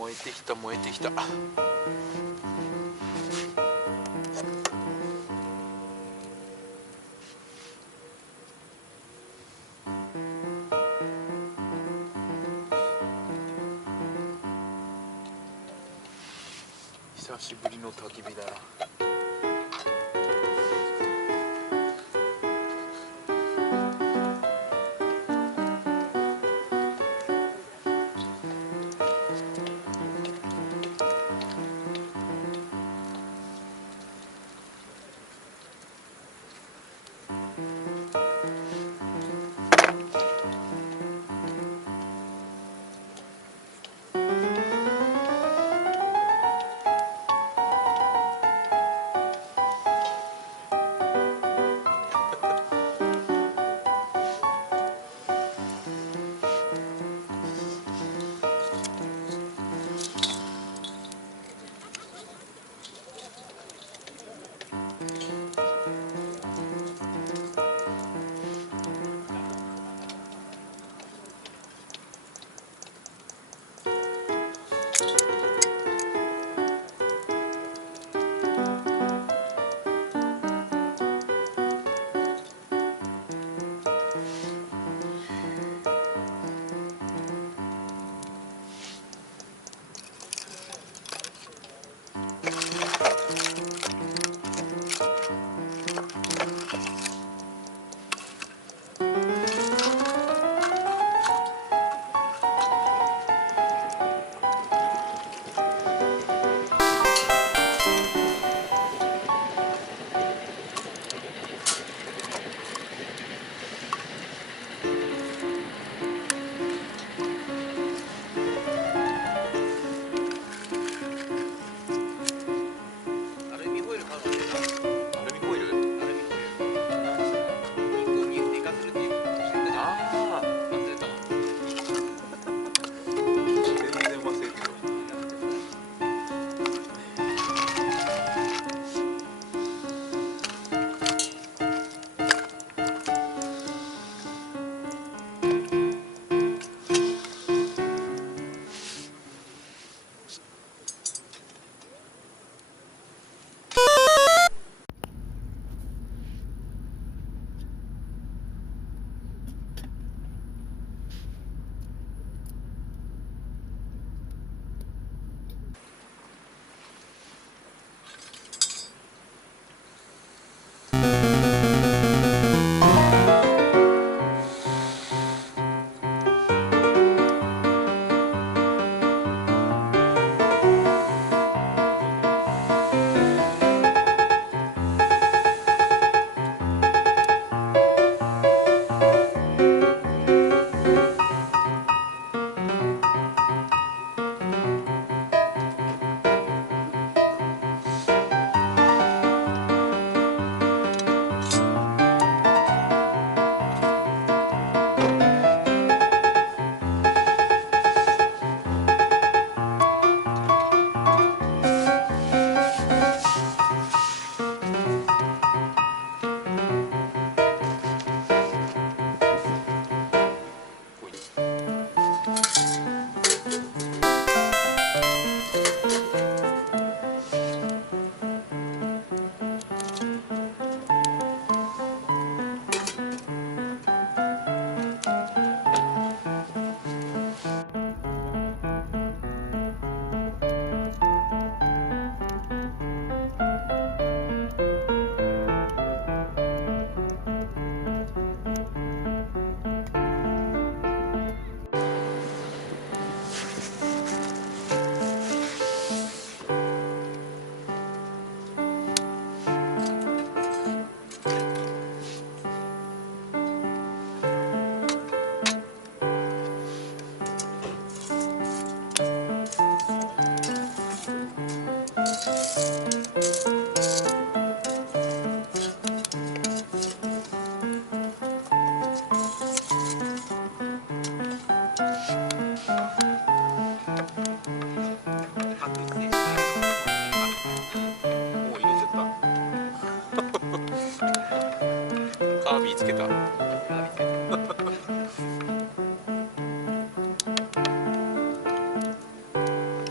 燃えてきた燃えてきた。久しぶりの焚き火だな。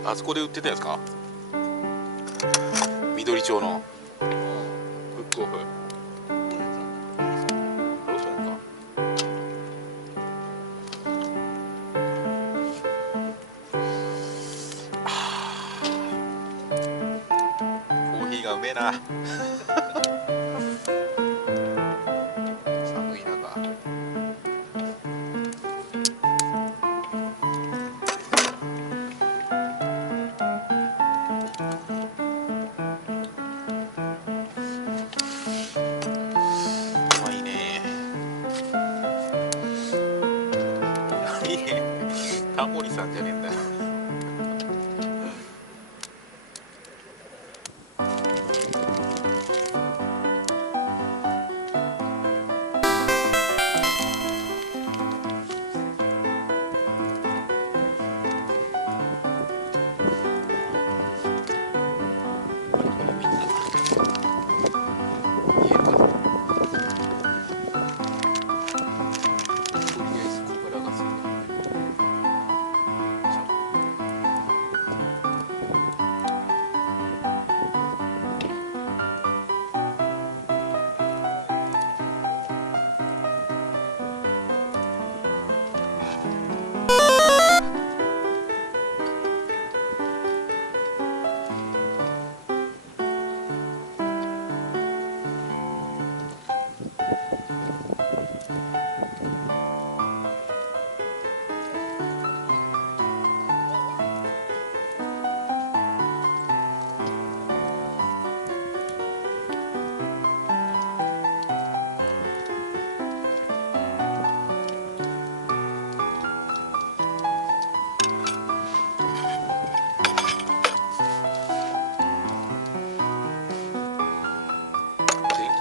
あそこで売ってたやつか。緑町のブックオフ。ローソンか。コーヒーがうめえな。寒い中。うまいね。タモリさんじゃねえんだよ。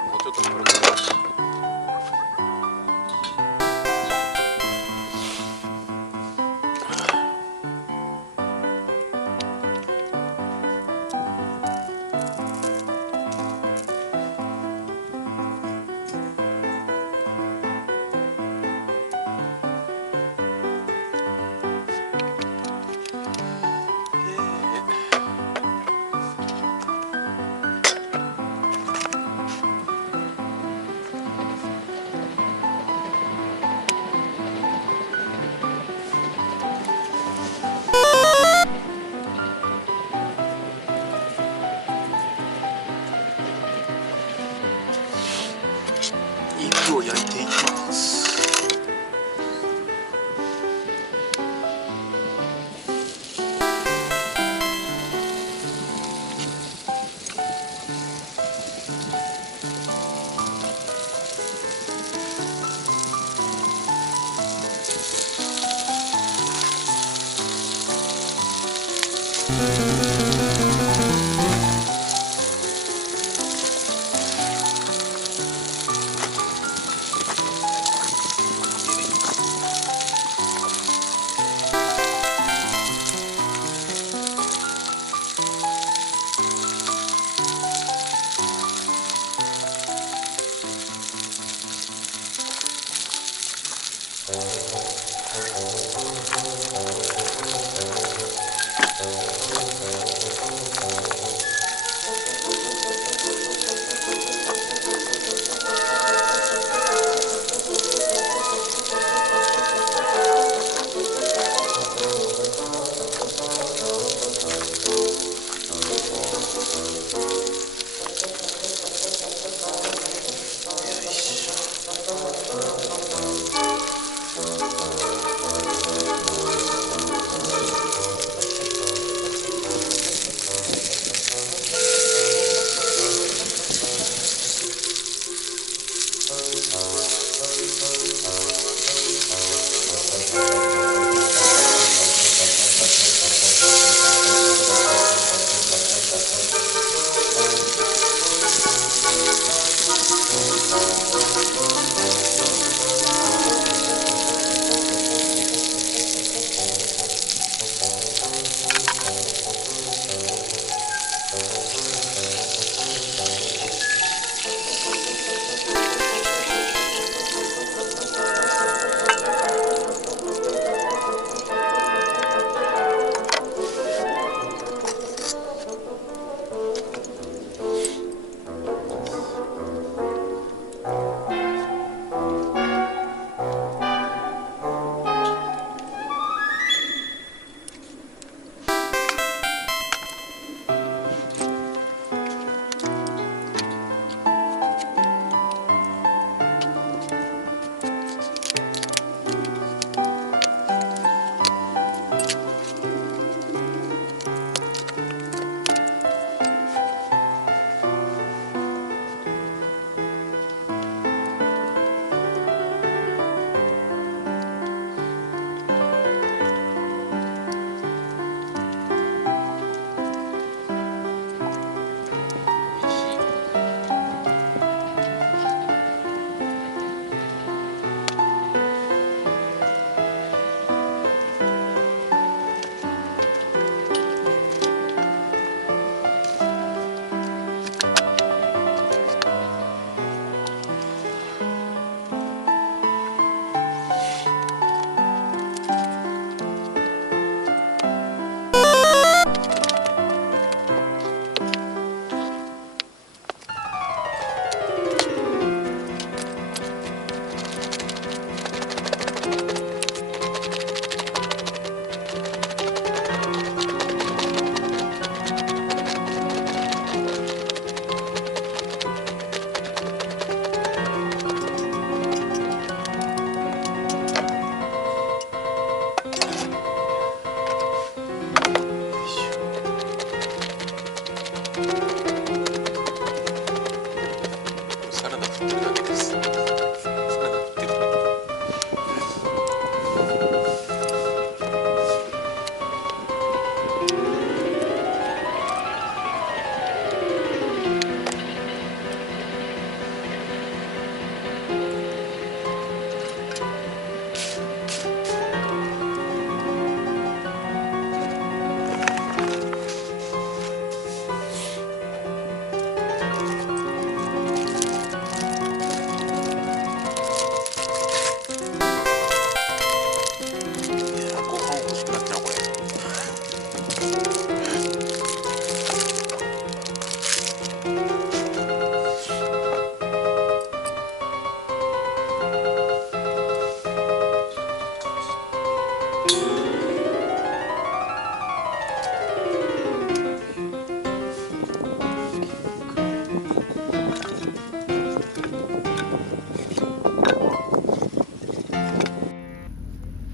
もうちょっと軽く。肉を焼いていきます。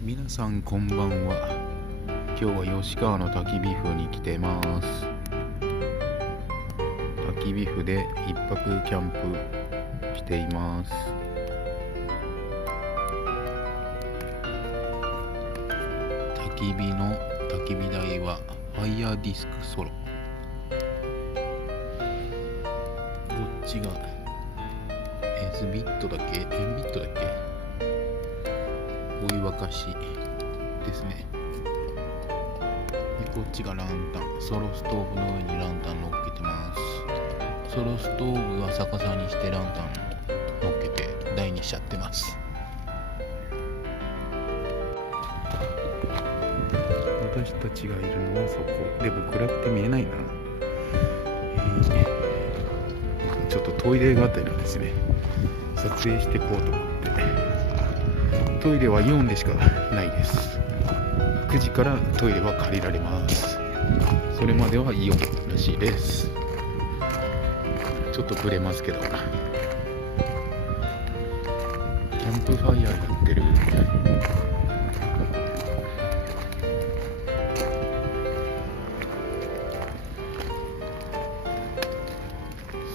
皆さんこんばんは。今日は吉川の焚き火風に来てます。焚き火風で一泊キャンプしています。焚き火の焚き火台はファイヤーディスクソロ。こっちがSビットだっけ、Nビットだっけ、お湯沸かしですね。でこっちがランタン、ソロストーブの上にランタン乗っけてます。ソロストーブは逆さにしてランタン乗っけて台にしちゃってます。私たちがいるのはそこでも暗くて見えないな。ちょっとトイレがてらですね、撮影していこうと思って。トイレはイオンでしかないです。9時からトイレは借りられます。それまではイオンらしいです。ちょっとブレますけど、キャンプファイヤーやってる。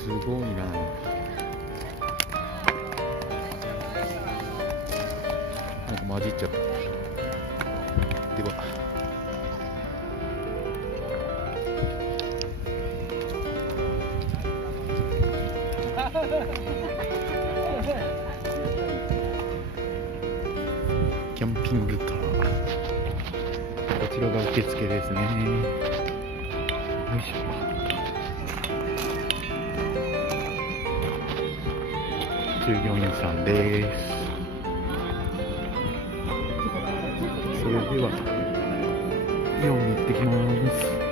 すごいな。なんか混じっちゃった。ではキャンピングカー、こちらが受付ですね。よいしょ。従業員さんです。それではイオンに行ってきます。